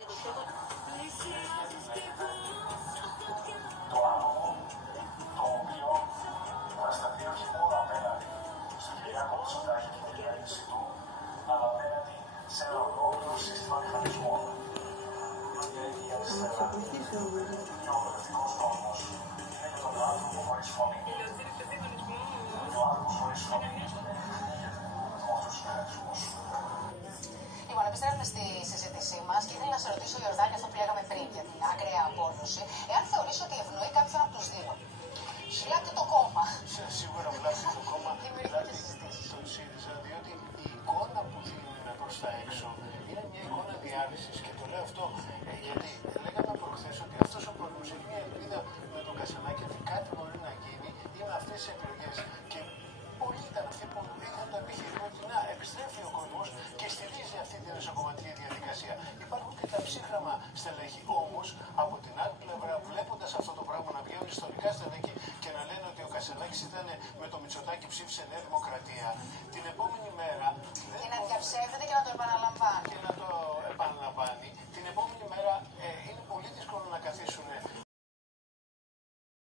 Το άτομο το οποίο παραστατεί όχι μόνο απέναντι στον Κυριακό Μητσοτάκη και την κυβέρνηση του, αλλά απέναντι σε ένα ολόκληρο σύστημα μηχανισμών. Η αριστερά και ο προοδευτικός νόμος είναι και τον άνθρωπο χωρίς φωνή. Ο άνθρωπος χωρίς φωνή γίνεται με αυτούς τους μηχανισμούς. Λοιπόν, επιστρέφουμε στη συζήτησή μας και ήθελα να σε ρωτήσω, Ιορδάνη, αυτό που λέγαμε πριν για την ακραία απόλυση, εάν θεωρείς ότι ευνοεί κάποιον από τους δύο. Βλάπτει το κόμμα. Σίγουρα βλάπτει το κόμμα. Δημιουργεί συζητήσεις. Τον ΣΥΡΙΖΑ, διότι η εικόνα που δίνουν προς τα έξω είναι μια εικόνα διάρρησης. Και το λέω αυτό γιατί λέγαμε προχθές ότι αυτός ο κόσμος έχει μια ελπίδα με τον Κασελάκη ότι κάτι μπορεί να γίνει ή με αυτές τις εκλογές. Και πολλοί ήταν αυτοί που είχαν το επιχείρημα ότι να επιστρέφει ο κόσμος και στηρίζει αυτή την εσωκομματική διαδικασία. Υπάρχουν και τα ψύχραμα στελέχη. Όμως, από την άλλη πλευρά, βλέποντας αυτό το πράγμα να βγαίνουν ιστορικά στελέχη και να λένε ότι ο Κασελάκης ήταν με το Μητσοτάκη ψήφισε Νέα Δημοκρατία, την επόμενη μέρα. Και να διαψεύδεται και να το επαναλαμβάνει.